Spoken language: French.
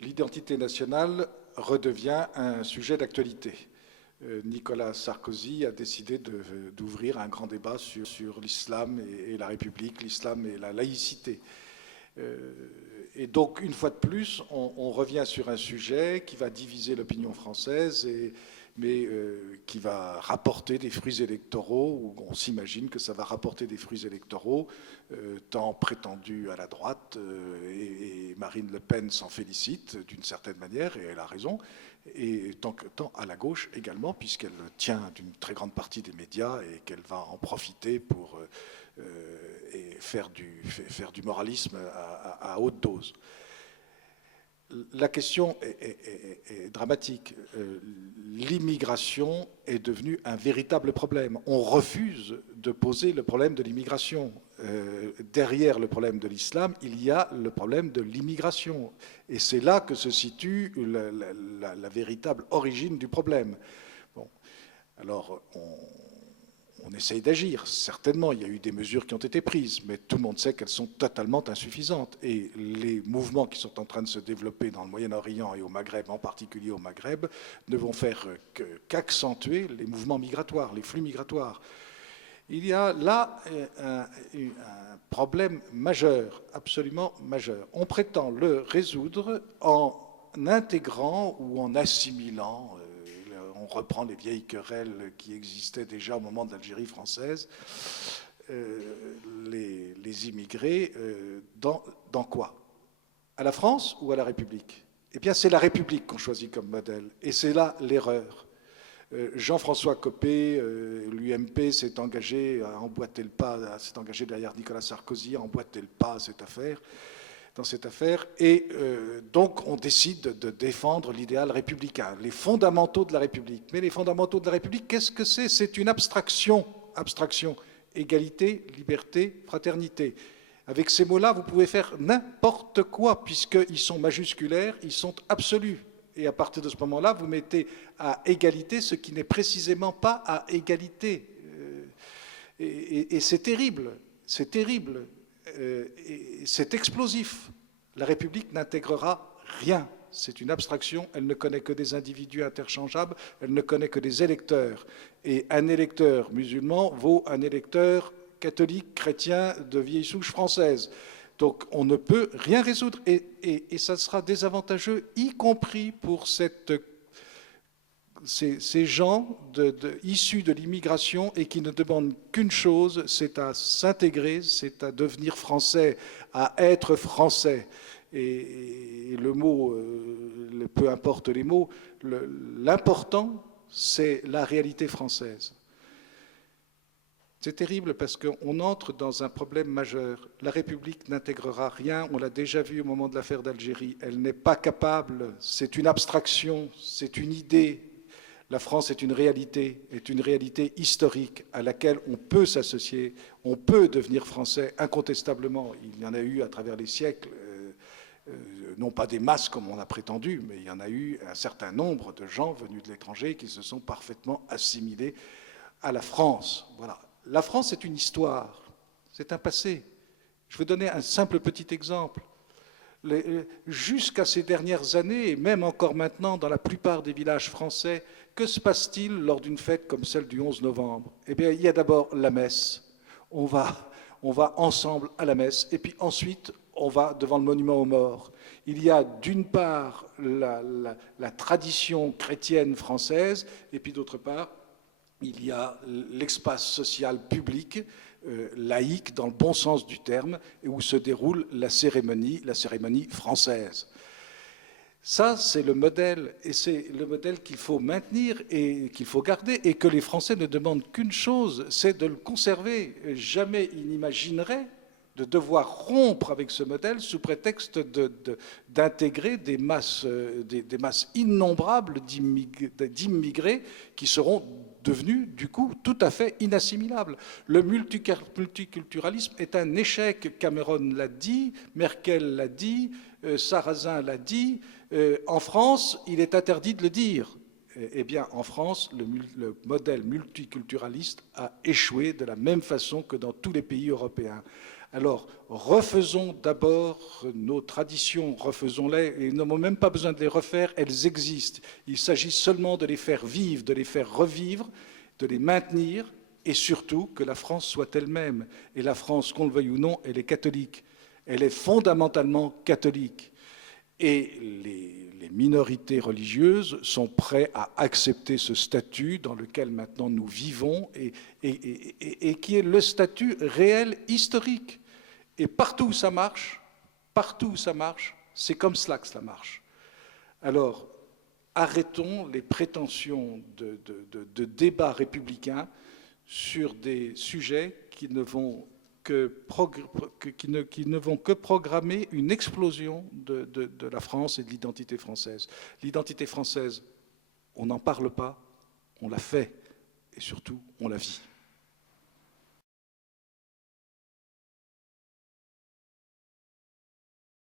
L'identité nationale redevient un sujet d'actualité. Nicolas Sarkozy a décidé d'ouvrir un grand débat sur l'islam et la République, l'islam et la laïcité. Et donc, une fois de plus, on revient sur un sujet qui va diviser l'opinion française, mais qui va rapporter des fruits électoraux, ou on s'imagine que ça va rapporter des fruits électoraux, tant prétendus à la droite, et Marine Le Pen s'en félicite d'une certaine manière, et elle a raison, et tant à la gauche également, puisqu'elle tient d'une très grande partie des médias et qu'elle va en profiter pour et faire du moralisme à haute dose. La question est dramatique. L'immigration est devenue un véritable problème. On refuse de poser le problème de l'immigration. Derrière le problème de l'islam, il y a le problème de l'immigration. Et c'est là que se situe la véritable origine du problème. Bon. Alors, on essaye d'agir, certainement, il y a eu des mesures qui ont été prises, mais tout le monde sait qu'elles sont totalement insuffisantes. Et les mouvements qui sont en train de se développer dans le Moyen-Orient et au Maghreb, en particulier au Maghreb, ne vont faire qu'accentuer les mouvements migratoires, les flux migratoires. Il y a là un problème majeur, absolument majeur. On prétend le résoudre en intégrant ou en assimilant, on reprend les vieilles querelles qui existaient déjà au moment de l'Algérie française, les immigrés dans quoi? À la France ou à la République? Eh bien, c'est la République qu'on choisit comme modèle. Et c'est là l'erreur. Jean-François Copé, l'UMP, s'est engagé à emboîter le pas, s'est engagé derrière Nicolas Sarkozy à emboîter le pas dans cette affaire, et donc on décide de défendre l'idéal républicain, les fondamentaux de la République. Mais les fondamentaux de la République, qu'est-ce que c'est? C'est une abstraction. Égalité, liberté, fraternité. Avec ces mots-là, vous pouvez faire n'importe quoi, puisqu'ils sont majusculaires, ils sont absolus. Et à partir de ce moment-là, vous mettez à égalité ce qui n'est précisément pas à égalité. Et c'est terrible, c'est terrible. C'est explosif. La République n'intégrera rien. C'est une abstraction, elle ne connaît que des individus interchangeables, elle ne connaît que des électeurs. Et un électeur musulman vaut un électeur catholique, chrétien, de vieille souche française. Donc on ne peut rien résoudre, et ça sera désavantageux, y compris pour ces gens issus de l'immigration et qui ne demandent qu'une chose, c'est à s'intégrer, c'est à devenir français, à être français. Et le mot, peu importe les mots, l'important, c'est la réalité française. C'est terrible parce qu'on entre dans un problème majeur. La République n'intégrera rien, on l'a déjà vu au moment de l'affaire d'Algérie. Elle n'est pas capable, c'est une abstraction, c'est une idée. La France est une réalité historique à laquelle on peut s'associer, on peut devenir français incontestablement. Il y en a eu à travers les siècles, non pas des masses comme on a prétendu, mais il y en a eu un certain nombre de gens venus de l'étranger qui se sont parfaitement assimilés à la France. Voilà. La France, c'est une histoire, c'est un passé. Je vais donner un simple petit exemple. Jusqu'à ces dernières années, et même encore maintenant, dans la plupart des villages français, que se passe-t-il lors d'une fête comme celle du 11 novembre? Eh bien, il y a d'abord la messe. On va ensemble à la messe, et puis ensuite, on va devant le monument aux morts. Il y a d'une part la tradition chrétienne française, et puis d'autre part, il y a l'espace social public, laïque dans le bon sens du terme, et où se déroule la cérémonie française. Ça, c'est le modèle, et c'est le modèle qu'il faut maintenir et qu'il faut garder, et que les Français ne demandent qu'une chose, c'est de le conserver. Jamais ils n'imagineraient de devoir rompre avec ce modèle sous prétexte d'intégrer des masses innombrables d'immigrés qui seront devenus, du coup, tout à fait inassimilables. Le multiculturalisme est un échec. Cameron l'a dit, Merkel l'a dit, Sarrazin l'a dit. En France, il est interdit de le dire. Eh bien, en France, le modèle multiculturaliste a échoué de la même façon que dans tous les pays européens. Alors, refaisons d'abord nos traditions, refaisons-les, et nous n'avons même pas besoin de les refaire, elles existent. Il s'agit seulement de les faire vivre, de les faire revivre, de les maintenir, et surtout que la France soit elle-même. Et la France, qu'on le veuille ou non, elle est catholique. Elle est fondamentalement catholique. Et les minorités religieuses sont prêtes à accepter ce statut dans lequel maintenant nous vivons et qui est le statut réel historique. Et partout où ça marche, c'est comme cela que cela marche. Alors, arrêtons les prétentions de débat républicain sur des sujets qui ne vont que programmer une explosion de la France et de l'identité française. L'identité française, on n'en parle pas, on la fait et surtout, on la vit.